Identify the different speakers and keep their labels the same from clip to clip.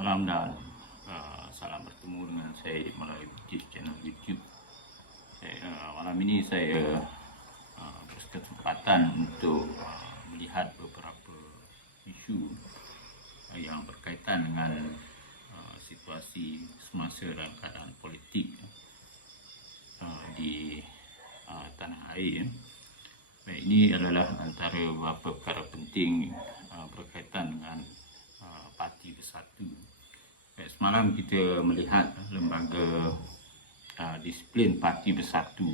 Speaker 1: malam dan uh, salam bertemu dengan saya melalui YouTube channel YouTube. Saya, uh, malam ini saya uh, berkesempatan untuk uh, melihat beberapa isu yang berkaitan dengan uh, situasi semasa dan keadaan politik uh, di uh, tanah air. Baik, ini adalah antara beberapa perkara penting uh, berkaitan dengan uh, Parti Bersatu. Semalam kita melihat lembaga uh, disiplin Parti Bersatu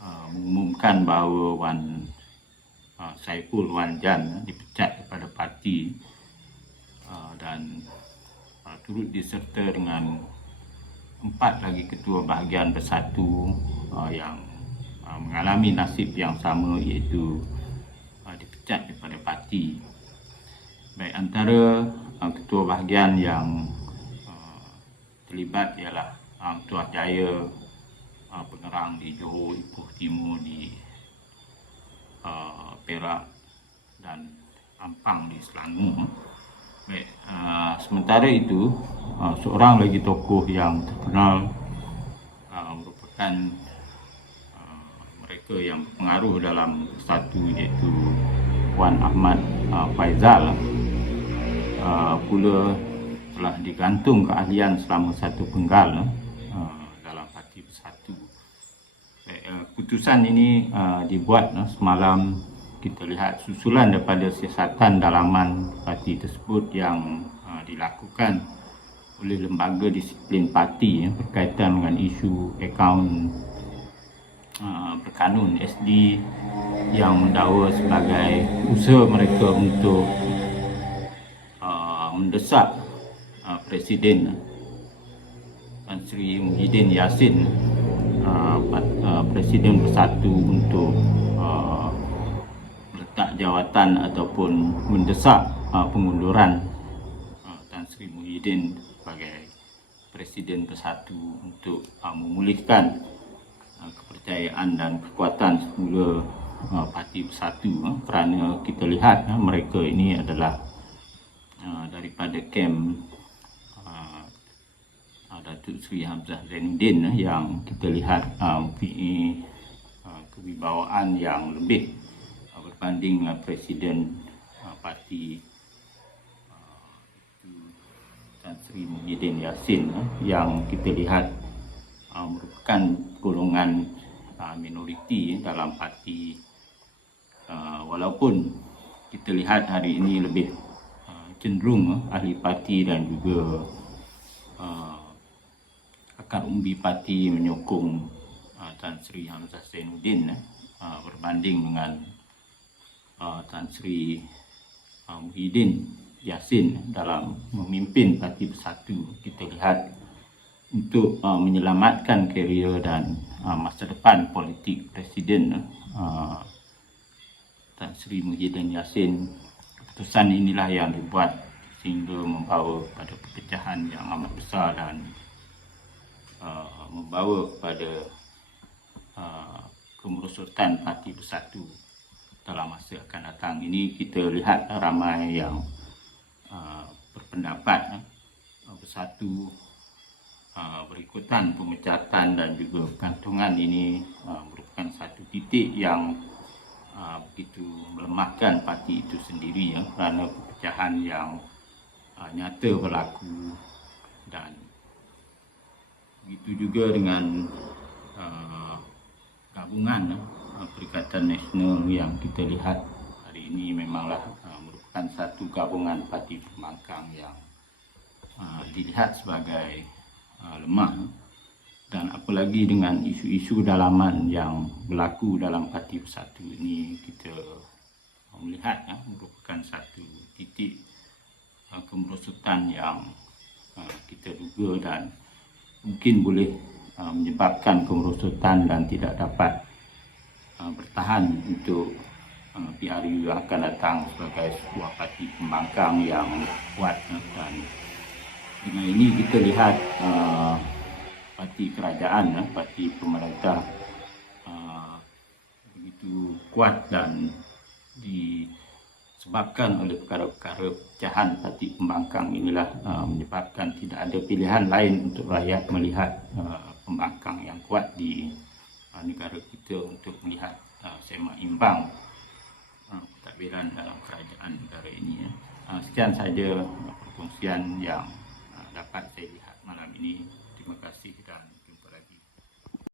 Speaker 1: uh, mengumumkan bahawa Wan uh, Saiful Wan Jan uh, dipecat daripada parti uh, dan uh, turut diserta dengan empat lagi ketua bahagian bersatu uh, yang uh, mengalami nasib yang sama iaitu uh, dipecat daripada parti. Baik antara uh, ketua bahagian yang uh, terlibat ialah uh, Tuah Jaya uh, di Johor, Ipoh Timur di uh, Perak dan Ampang di Selangor. Baik, uh, sementara itu uh, seorang lagi tokoh yang terkenal uh, merupakan uh, mereka yang pengaruh dalam satu iaitu Wan Ahmad uh, Faizal uh, pula telah digantung keahlian selama satu penggal uh, dalam parti bersatu. Baik, uh, Keputusan ini uh, dibuat uh, semalam kita lihat susulan daripada siasatan dalaman parti tersebut yang uh, dilakukan oleh lembaga disiplin parti ya, berkaitan dengan isu akaun uh, berkanun SD yang mendakwa sebagai usaha mereka untuk mendesak uh, Presiden Tan Sri Muhyiddin Yassin uh, uh, Presiden Bersatu untuk letak jawatan ataupun mendesak pengunduran Tan Sri Muhyiddin sebagai Presiden Bersatu untuk memulihkan kepercayaan dan kekuatan semula Parti Bersatu. Kerana kita lihat mereka ini adalah uh, daripada kem uh, uh, Datuk Seri Hamzah Zainuddin uh, yang kita lihat uh, uh, kewibawaan yang lebih uh, berbanding dengan Presiden uh, Parti uh, Tan Sri Muhyiddin Yassin uh, yang kita lihat uh, merupakan golongan uh, minoriti dalam parti uh, walaupun kita lihat hari ini lebih uh, cenderung uh, ahli parti dan juga uh, akar umbi parti menyokong uh, Tan Sri Hamzah Zainuddin uh, berbanding dengan uh, Tan Sri uh, Muhyiddin Yassin dalam memimpin Parti Bersatu. Kita lihat untuk uh, menyelamatkan karier dan uh, masa depan politik Presiden uh, Tan Sri Muhyiddin Yassin keputusan inilah yang dibuat sehingga membawa pada perpecahan yang amat besar dan uh, membawa kepada uh, kemerosotan Parti Bersatu dalam masa akan datang. Ini kita lihat ramai yang uh, berpendapat uh, bersatu uh, berikutan pemecatan dan juga gantungan ini uh, merupakan satu titik yang uh, begitu melemahkan parti itu sendiri ya kerana perpecahan yang uh, nyata berlaku dan begitu juga dengan uh, gabungan uh, Perikatan Nasional yang kita lihat hari ini memanglah uh, merupakan satu gabungan parti pembangkang yang uh, dilihat sebagai uh, lemah. Dan apalagi dengan isu-isu dalaman yang berlaku dalam parti bersatu ini kita melihat ya, merupakan satu titik uh, kemerosotan yang uh, kita duga dan mungkin boleh uh, menyebabkan kemerosotan dan tidak dapat uh, bertahan untuk uh, PRU yang akan datang sebagai sebuah parti pembangkang yang kuat uh, dan dengan ini kita lihat uh, parti kerajaan uh, parti pemerintah uh, begitu kuat dan disebabkan oleh perkara-perkara pecahan parti pembangkang inilah uh, menyebabkan tidak ada pilihan lain untuk rakyat melihat uh, pembangkang yang kuat di uh, negara kita untuk melihat uh, semak imbang uh, pentadbiran dalam kerajaan negara ini. Ya. Uh, sekian saja perkongsian yang uh, dapat saya lihat malam ini. Terima kasih dan